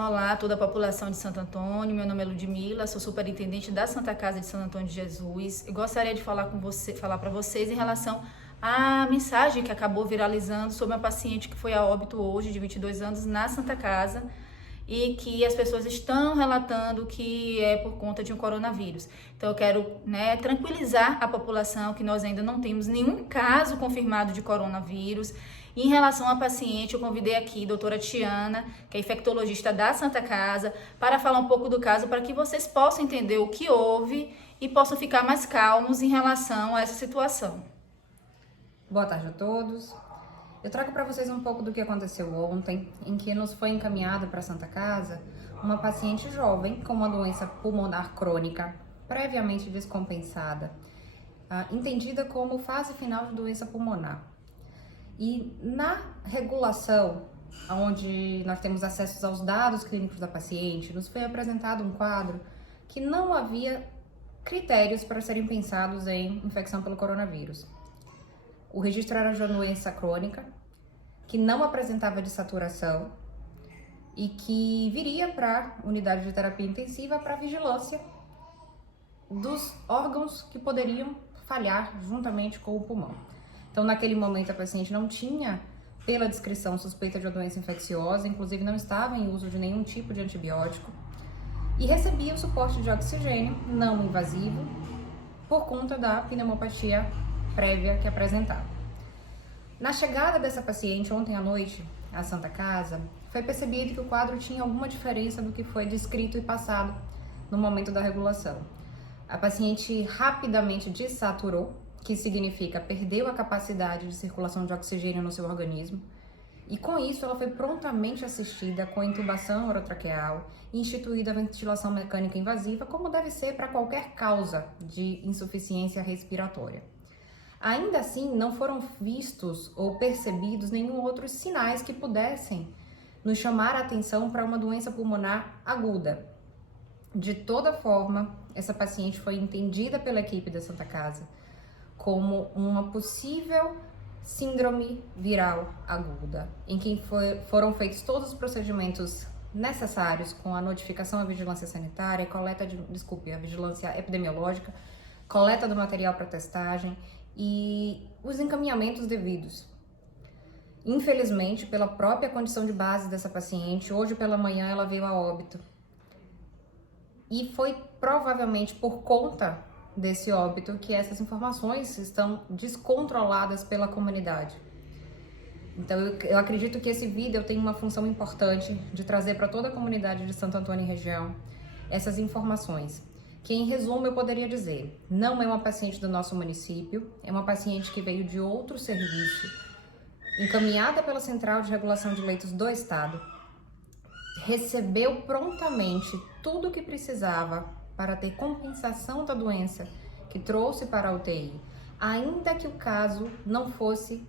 Olá, toda a população de Santo Antônio. Meu nome é Ludmila, sou superintendente da Santa Casa de Santo Antônio de Jesus. Eu gostaria de falar para vocês em relação à mensagem que acabou viralizando sobre uma paciente que foi a óbito hoje, de 22 anos, na Santa Casa, e que as pessoas estão relatando que é por conta de um coronavírus. Então eu quero, tranquilizar a população que nós ainda não temos nenhum caso confirmado de coronavírus. Em relação à paciente, eu convidei aqui a doutora Tiana, que é infectologista da Santa Casa, para falar um pouco do caso, para que vocês possam entender o que houve e possam ficar mais calmos em relação a essa situação. Boa tarde a todos. Eu trago para vocês um pouco do que aconteceu ontem, em que nos foi encaminhada para a Santa Casa uma paciente jovem com uma doença pulmonar crônica, previamente descompensada, entendida como fase final de doença pulmonar. E na regulação, onde nós temos acesso aos dados clínicos da paciente, nos foi apresentado um quadro que não havia critérios para serem pensados em infecção pelo coronavírus. O registro era de uma doença crônica, que não apresentava dessaturação e que viria para a unidade de terapia intensiva para vigilância dos órgãos que poderiam falhar juntamente com o pulmão. Então, naquele momento, a paciente não tinha, pela descrição, suspeita de uma doença infecciosa, inclusive não estava em uso de nenhum tipo de antibiótico, e recebia o suporte de oxigênio não invasivo por conta da pneumopatia prévia que apresentava. Na chegada dessa paciente ontem à noite à Santa Casa, foi percebido que o quadro tinha alguma diferença do que foi descrito e passado no momento da regulação. A paciente rapidamente desaturou, que significa perdeu a capacidade de circulação de oxigênio no seu organismo, e com isso ela foi prontamente assistida com intubação orotraqueal e instituída a ventilação mecânica invasiva, como deve ser para qualquer causa de insuficiência respiratória. Ainda assim, não foram vistos ou percebidos nenhum outros sinais que pudessem nos chamar a atenção para uma doença pulmonar aguda. De toda forma, essa paciente foi entendida pela equipe da Santa Casa como uma possível síndrome viral aguda, em que foram feitos todos os procedimentos necessários com a notificação à vigilância sanitária, a vigilância epidemiológica, coleta do material para testagem e os encaminhamentos devidos. Infelizmente, pela própria condição de base dessa paciente, hoje pela manhã ela veio a óbito. E foi provavelmente por conta desse óbito que essas informações estão descontroladas pela comunidade. Então eu acredito que esse vídeo tem uma função importante de trazer para toda a comunidade de Santo Antônio e região essas informações, que em resumo eu poderia dizer, não é uma paciente do nosso município, é uma paciente que veio de outro serviço, encaminhada pela Central de Regulação de Leitos do Estado, recebeu prontamente tudo o que precisava para ter compensação da doença que trouxe para a UTI, ainda que o caso não fosse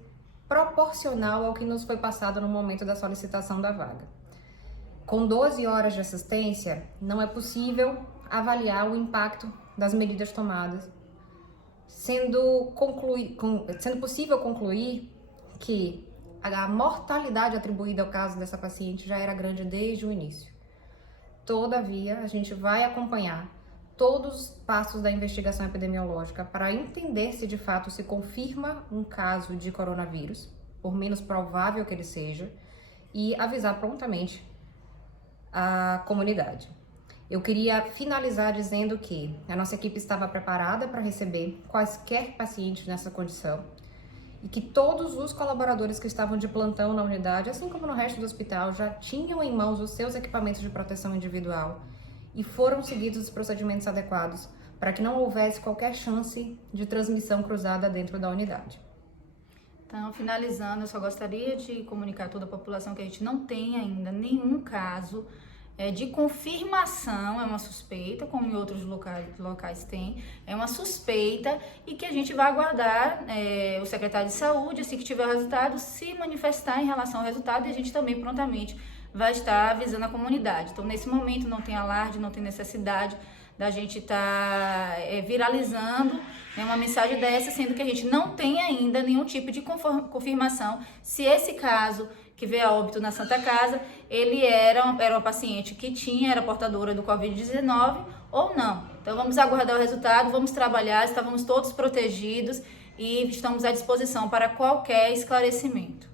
proporcional ao que nos foi passado no momento da solicitação da vaga. Com 12 horas de assistência, não é possível avaliar o impacto das medidas tomadas, sendo possível concluir que a mortalidade atribuída ao caso dessa paciente já era grande desde o início. Todavia, a gente vai acompanhar todos os passos da investigação epidemiológica para entender se de fato se confirma um caso de coronavírus, por menos provável que ele seja, e avisar prontamente a comunidade. Eu queria finalizar dizendo que a nossa equipe estava preparada para receber quaisquer pacientes nessa condição e que todos os colaboradores que estavam de plantão na unidade, assim como no resto do hospital, já tinham em mãos os seus equipamentos de proteção individual e foram seguidos os procedimentos adequados para que não houvesse qualquer chance de transmissão cruzada dentro da unidade. Então, finalizando, eu só gostaria de comunicar a toda a população que a gente não tem ainda nenhum caso de confirmação, é uma suspeita, como em outros locais tem, é uma suspeita e que a gente vai aguardar o secretário de saúde, assim que tiver o resultado, se manifestar em relação ao resultado e a gente também prontamente vai estar avisando a comunidade. Então, nesse momento não tem alarde, não tem necessidade da gente estar viralizando uma mensagem dessa, sendo que a gente não tem ainda nenhum tipo de confirmação se esse caso que veio a óbito na Santa Casa, ele era uma paciente que era portadora do Covid-19 ou não. Então vamos aguardar o resultado, vamos trabalhar, estávamos todos protegidos e estamos à disposição para qualquer esclarecimento.